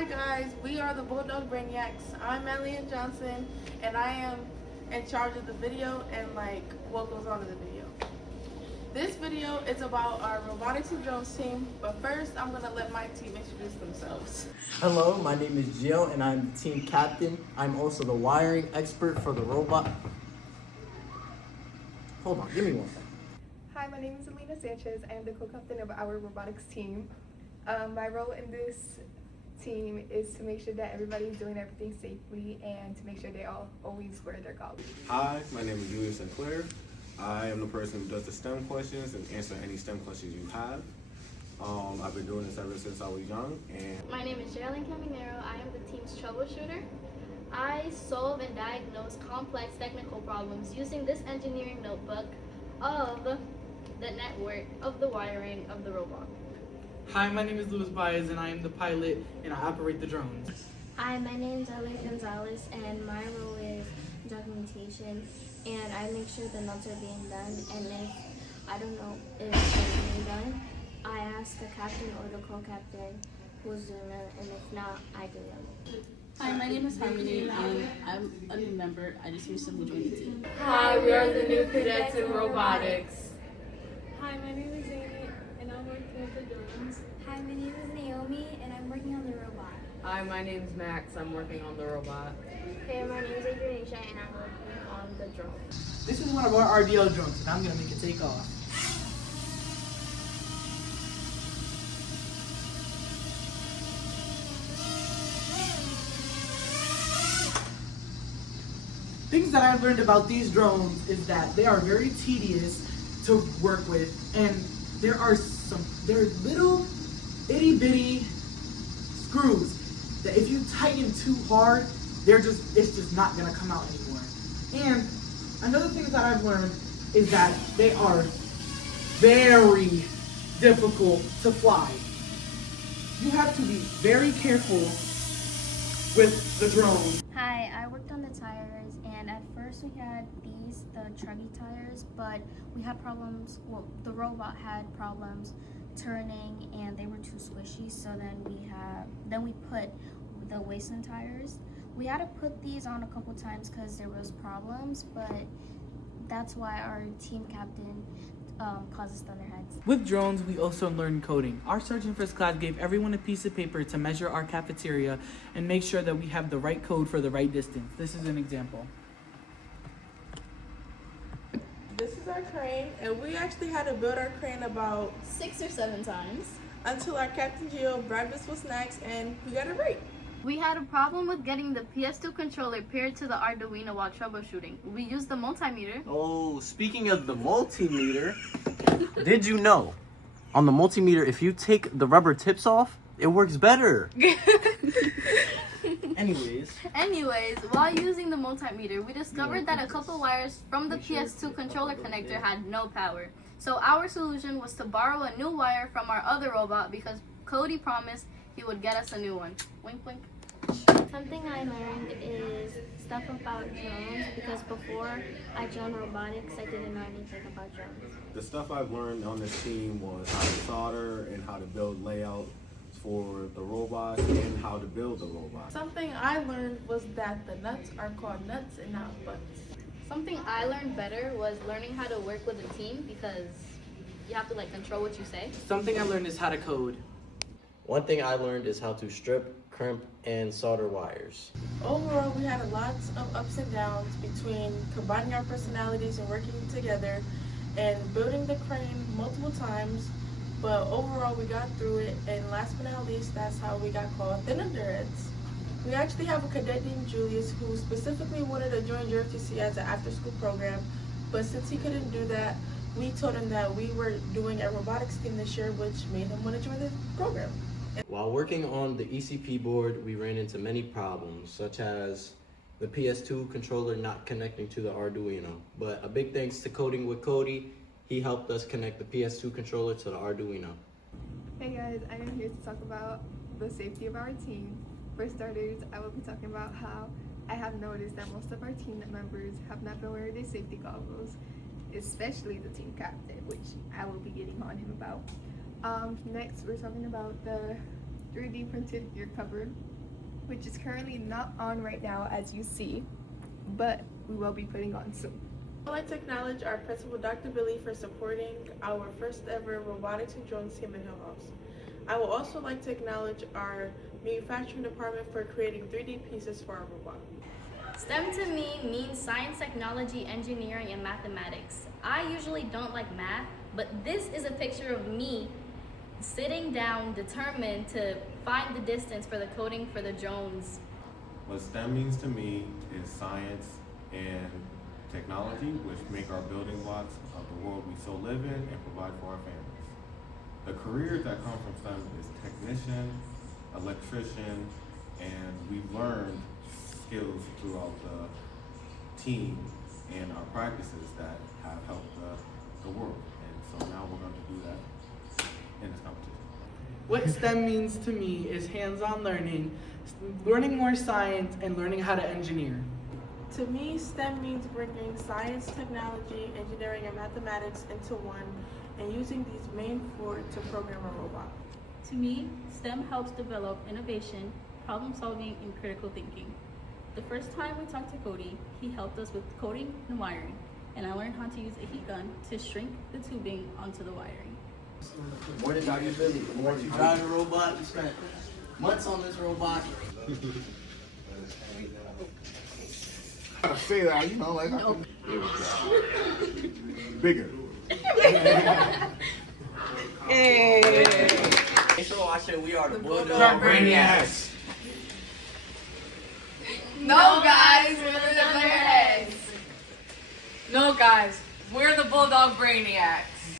Hi guys, we are the Bulldog Brainiacs. I'm Elliot Johnson and I am in charge of the video and what goes on in the video. This video is about our robotics and drones team, but first I'm gonna let my team introduce themselves. Hello, my name is Jill and I'm the team captain. I'm also the wiring expert for the robot. Hold on, give me one second. Hi, my name is Alina Sanchez. I am the co-captain of our robotics team. My role in this team is to make sure that everybody's doing everything safely and to make sure they all always wear their goggles. Hi, my name is Julius Sinclair. I am the person who does the STEM questions and answer any STEM questions you have. I've been doing this ever since I was young. And my name is Geraldine Caminero. I am the team's troubleshooter. I solve and diagnose complex technical problems using this engineering notebook of the network of the wiring of the robot. Hi, my name is Luis Baez and I am the pilot and I operate the drones. Hi, my name is Ellie Gonzalez and my role is documentation, and I make sure the notes are being done, and if I don't know if they're being done, I ask the captain or the co-captain who's doing it, and if not, I do them. Hi, my name is Harmony and I'm a new member. I just recently joined the team. Hi, we are the new cadets in robotics. Hi, my name is Amy and I'm working with the drones. Hi, my name is Naomi and I'm working on the robot. Hi, my name is Max. I'm working on the robot. Hey, my name is Adrian and I'm working on the drone. This is one of our RDL drones and I'm going to make it take off. Things that I've learned about these drones is that they are very tedious to work with, and they're little itty bitty screws that if you tighten too hard, it's just not gonna come out anymore. And another thing that I've learned is that they are very difficult to fly. You have to be very careful with the drone. Hi, I worked on the tires, and at first we had the truggy tires, but we had problems, the robot had problems turning and they were too squishy, so then we put the wasteland tires. We had to put these on a couple times because there was problems, but that's why our team captain causes thunderheads. With drones, we also learned coding. Our Sergeant First class gave everyone a piece of paper to measure our cafeteria and make sure that we have the right code for the right distance. This is an example. This is our crane, and we actually had to build our crane about 6 or 7 times. until our Captain Gio bribed us with snacks and we got it right. We had a problem with getting the PS2 controller paired to the Arduino while troubleshooting. We used the multimeter. Oh, speaking of the multimeter, did you know on the multimeter, if you take the rubber tips off, it works better? Anyways, while using the multimeter, we discovered that a couple wires from the PS2 controller connector had no power. So our solution was to borrow a new wire from our other robot because Cody promised he would get us a new one. Wink, wink. Something I learned is stuff about drones, because before I joined robotics, I didn't know anything about drones. the stuff I've learned on this team was how to solder and how to build layouts for the robots and how to build the robots. Something I learned was that the nuts are called nuts and not butts. Something I learned better was learning how to work with a team because you have to control what you say. Something I learned is how to code. One thing I learned is how to strip, crimp, and solder wires. Overall, we had lots of ups and downs between combining our personalities and working together and building the crane multiple times, but overall we got through it, and last but not least, that's how we got called the Thunderheads. We actually have a cadet named Julius who specifically wanted to join Jrotc as an after-school program, but since he couldn't do that, we told him that we were doing a robotics team this year, which made him want to join the program. While working on the ECP board, we ran into many problems, such as the PS2 controller not connecting to the Arduino. But a big thanks to Coding with Cody, he helped us connect the PS2 controller to the Arduino. Hey guys, I am here to talk about the safety of our team. For starters, I will be talking about how I have noticed that most of our team members have not been wearing their safety goggles, especially the team captain, which I will be getting on him about. Next, we're talking about the 3D printed your cupboard, which is currently not on right now as you see, but we will be putting on soon. I'd like to acknowledge our principal, Dr. Billy, for supporting our first ever robotics and drones team in Hill House. I would also like to acknowledge our manufacturing department for creating 3D pieces for our robot. STEM to me means science, technology, engineering, and mathematics. I usually don't like math, but this is a picture of me sitting down, determined to find the distance for the coding for the drones. What STEM means to me is science and technology, which make our building blocks of the world we so live in and provide for our families. The careers that come from STEM is technician, electrician, and we've learned skills throughout the team and our practices that have helped the world. And so now we're going to do that in this competition. What STEM means to me is hands-on learning, learning more science, and learning how to engineer. To me, STEM means bringing science, technology, engineering, and mathematics into one and using these main four to program a robot. To me, STEM helps develop innovation, problem solving, and critical thinking. The first time we talked to Cody, he helped us with coding and wiring, and I learned how to use a heat gun to shrink the tubing onto the wiring. Morning, Dr. Billy. Morning. You drive a robot. You spent months on this robot. I say that, you know, like bigger. Hey. Thanks for watching. We are the Bulldog Brainiacs. No, guys, we're the Thunderheads. No, guys, we're the Bulldog Brainiacs.